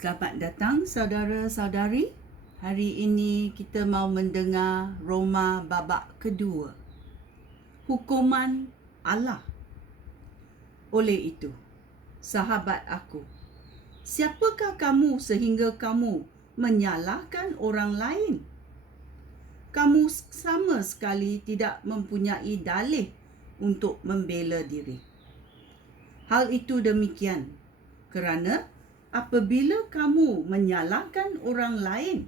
Selamat datang saudara-saudari. Hari ini kita mau mendengar Roma babak kedua. Hukuman Allah. Oleh itu, sahabat aku, siapakah kamu sehingga kamu menyalahkan orang lain? Kamu sama sekali tidak mempunyai dalih untuk membela diri. Hal itu demikian kerana apabila kamu menyalahkan orang lain,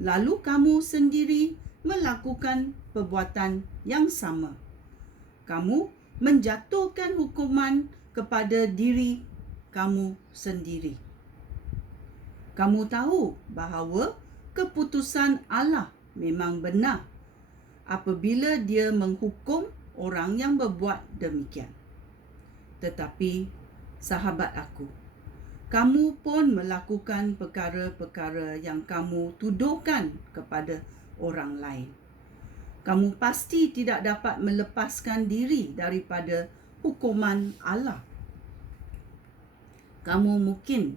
lalu kamu sendiri melakukan perbuatan yang sama, kamu menjatuhkan hukuman kepada diri kamu sendiri. Kamu tahu bahawa keputusan Allah memang benar apabila Dia menghukum orang yang berbuat demikian. Tetapi, sahabat aku, kamu pun melakukan perkara-perkara yang kamu tuduhkan kepada orang lain. Kamu pasti tidak dapat melepaskan diri daripada hukuman Allah. Kamu mungkin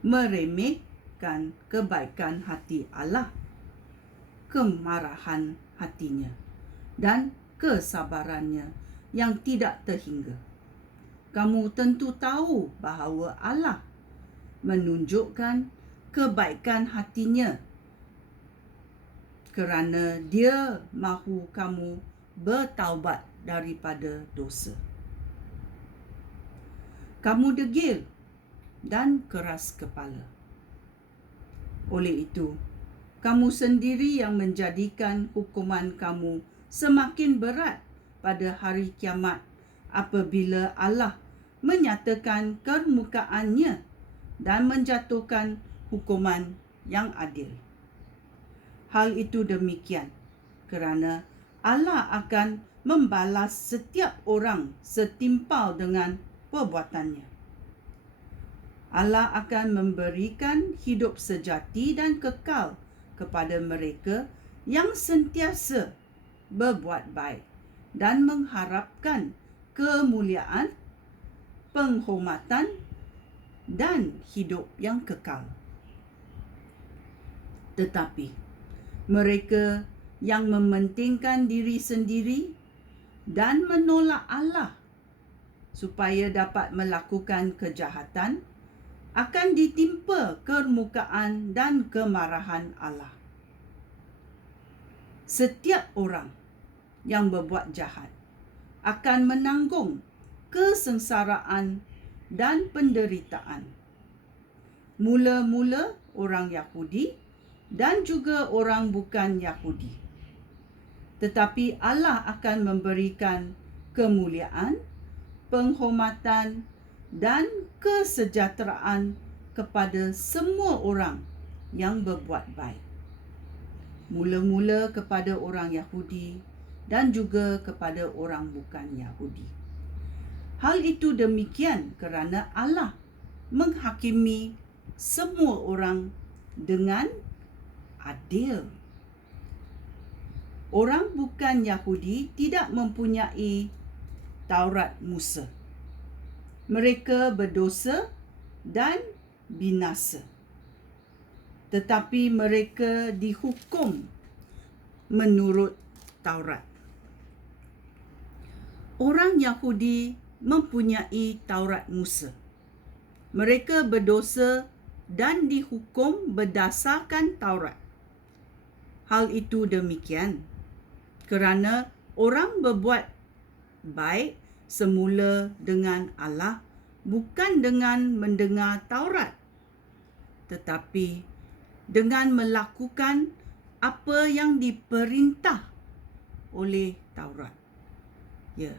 meremehkan kebaikan hati Allah, kemarahan hatinya, dan kesabarannya yang tidak terhingga. Kamu tentu tahu bahawa Allah menunjukkan kebaikan hatinya kerana Dia mahu kamu bertaubat daripada dosa. Kamu degil dan keras kepala. Oleh itu, kamu sendiri yang menjadikan hukuman kamu semakin berat pada hari kiamat apabila Allah menyatakan kemukaannya dan menjatuhkan hukuman yang adil. Hal itu demikian kerana Allah akan membalas setiap orang setimpal dengan perbuatannya. Allah akan memberikan hidup sejati dan kekal kepada mereka yang sentiasa berbuat baik dan mengharapkan kemuliaan, penghormatan dan hidup yang kekal. Tetapi mereka yang mementingkan diri sendiri dan menolak Allah supaya dapat melakukan kejahatan akan ditimpa kemurkaan dan kemarahan Allah. Setiap orang yang berbuat jahat akan menanggung kesengsaraan dan penderitaan. Mula-mula orang Yahudi dan juga orang bukan Yahudi. Tetapi Allah akan memberikan kemuliaan, penghormatan dan kesejahteraan kepada semua orang yang berbuat baik. Mula-mula kepada orang Yahudi dan juga kepada orang bukan Yahudi. Hal itu demikian kerana Allah menghakimi semua orang dengan adil. Orang bukan Yahudi tidak mempunyai Taurat Musa. Mereka berdosa dan binasa. Tetapi mereka dihukum menurut Taurat. Orang Yahudi mempunyai Taurat Musa. Mereka berdosa dan dihukum berdasarkan Taurat. Hal itu demikian kerana orang berbuat baik semula dengan Allah bukan dengan mendengar Taurat, tetapi dengan melakukan apa yang diperintah oleh Taurat. Ya.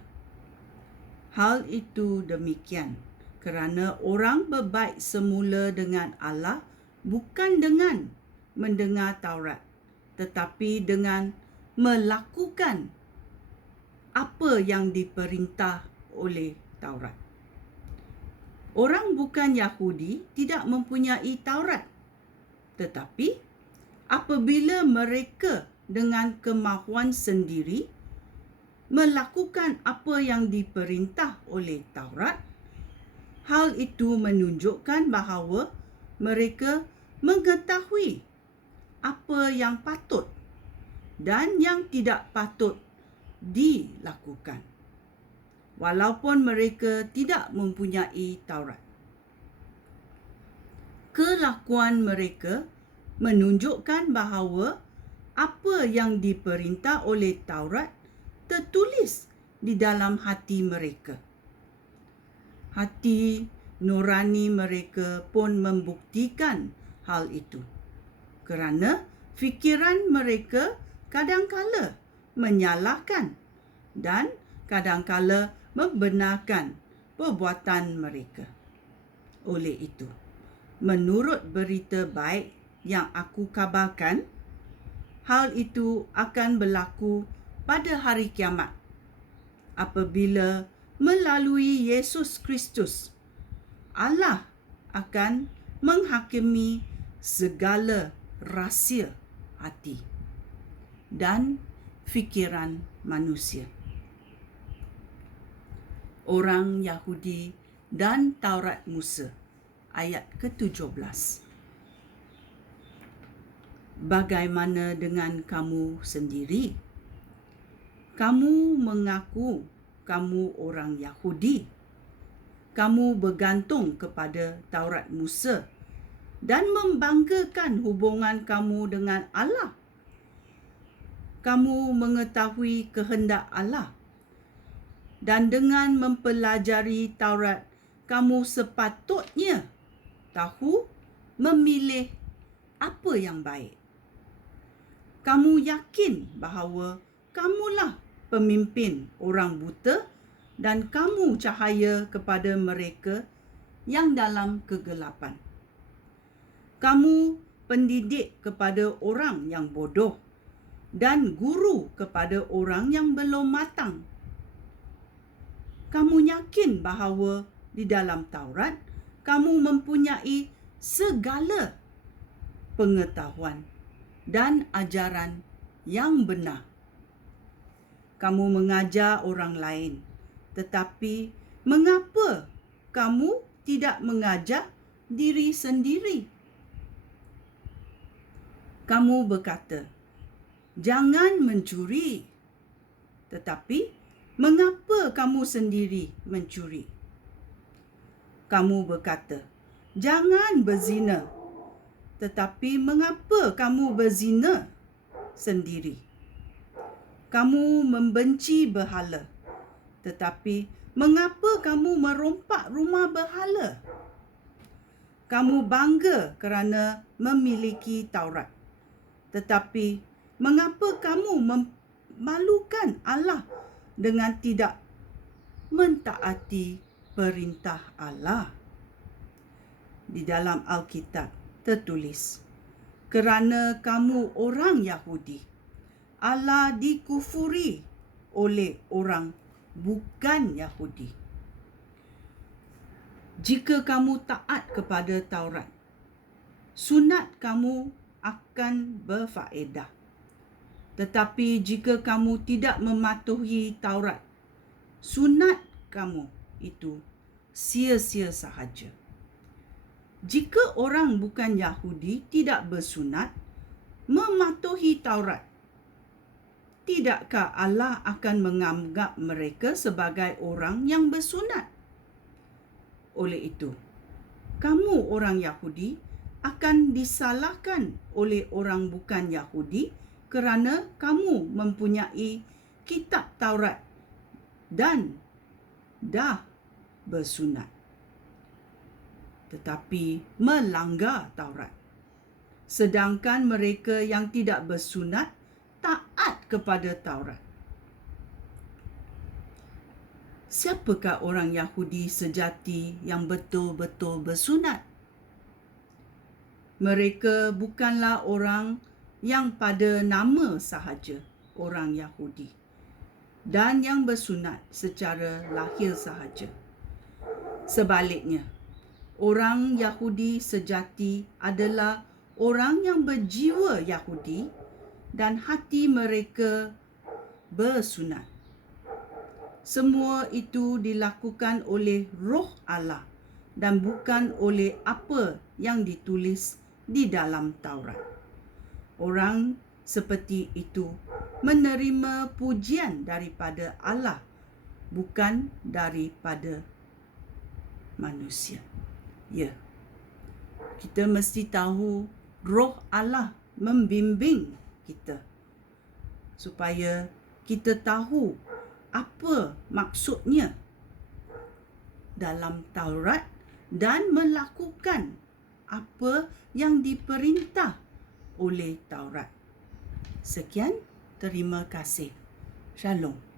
Hal itu demikian kerana orang berbaik semula dengan Allah bukan dengan mendengar Taurat, tetapi dengan melakukan apa yang diperintah oleh Taurat. Orang bukan Yahudi tidak mempunyai Taurat, tetapi apabila mereka dengan kemahuan sendiri melakukan apa yang diperintah oleh Taurat, Hal itu menunjukkan bahawa mereka mengetahui apa yang patut dan yang tidak patut dilakukan, walaupun mereka tidak mempunyai Taurat. Kelakuan mereka menunjukkan bahawa apa yang diperintah oleh Taurat tertulis di dalam hati mereka. Hati nurani mereka pun membuktikan hal itu, kerana fikiran mereka kadangkala menyalahkan dan kadangkala membenarkan perbuatan mereka. Oleh itu, menurut berita baik yang aku kabarkan, hal itu akan berlaku pada hari kiamat apabila melalui Yesus Kristus Allah akan menghakimi segala rahsia hati dan fikiran manusia. Orang Yahudi dan Taurat Musa, ayat ke-17. Bagaimana dengan kamu sendiri? Kamu mengaku kamu orang Yahudi. Kamu bergantung kepada Taurat Musa dan membanggakan hubungan kamu dengan Allah. Kamu mengetahui kehendak Allah, dan dengan mempelajari Taurat, kamu sepatutnya tahu memilih apa yang baik. Kamu yakin bahawa kamulah pemimpin orang buta dan kamu cahaya kepada mereka yang dalam kegelapan. Kamu pendidik kepada orang yang bodoh dan guru kepada orang yang belum matang. Kamu yakin bahawa di dalam Taurat kamu mempunyai segala pengetahuan dan ajaran yang benar. Kamu mengajar orang lain, tetapi mengapa kamu tidak mengajar diri sendiri? Kamu berkata, jangan mencuri, tetapi mengapa kamu sendiri mencuri? Kamu berkata, jangan berzina, tetapi mengapa kamu berzina sendiri? Kamu membenci berhala, tetapi mengapa kamu merompak rumah berhala? Kamu bangga kerana memiliki Taurat, tetapi mengapa kamu memalukan Allah dengan tidak mentaati perintah Allah? Di dalam Alkitab tertulis, kerana kamu orang Yahudi, Allah dikufuri oleh orang bukan Yahudi. Jika kamu taat kepada Taurat, sunat kamu akan berfaedah. Tetapi jika kamu tidak mematuhi Taurat, sunat kamu itu sia-sia sahaja. Jika orang bukan Yahudi tidak bersunat, mematuhi Taurat, tidakkah Allah akan menganggap mereka sebagai orang yang bersunat? Oleh itu, kamu orang Yahudi akan disalahkan oleh orang bukan Yahudi kerana kamu mempunyai kitab Taurat dan dah bersunat, tetapi melanggar Taurat. Sedangkan mereka yang tidak bersunat taat kepada Taurat. Siapakah orang Yahudi sejati yang betul-betul bersunat? Mereka bukanlah orang yang pada nama sahaja orang Yahudi dan yang bersunat secara lahir sahaja. Sebaliknya, orang Yahudi sejati adalah orang yang berjiwa Yahudi dan hati mereka bersunat. Semua itu dilakukan oleh Roh Allah dan bukan oleh apa yang ditulis di dalam Taurat. Orang seperti itu menerima pujian daripada Allah, bukan daripada manusia. Ya, kita mesti tahu Roh Allah membimbing kita supaya kita tahu apa maksudnya dalam Taurat dan melakukan apa yang diperintah oleh Taurat. Sekian, terima kasih. Shalom.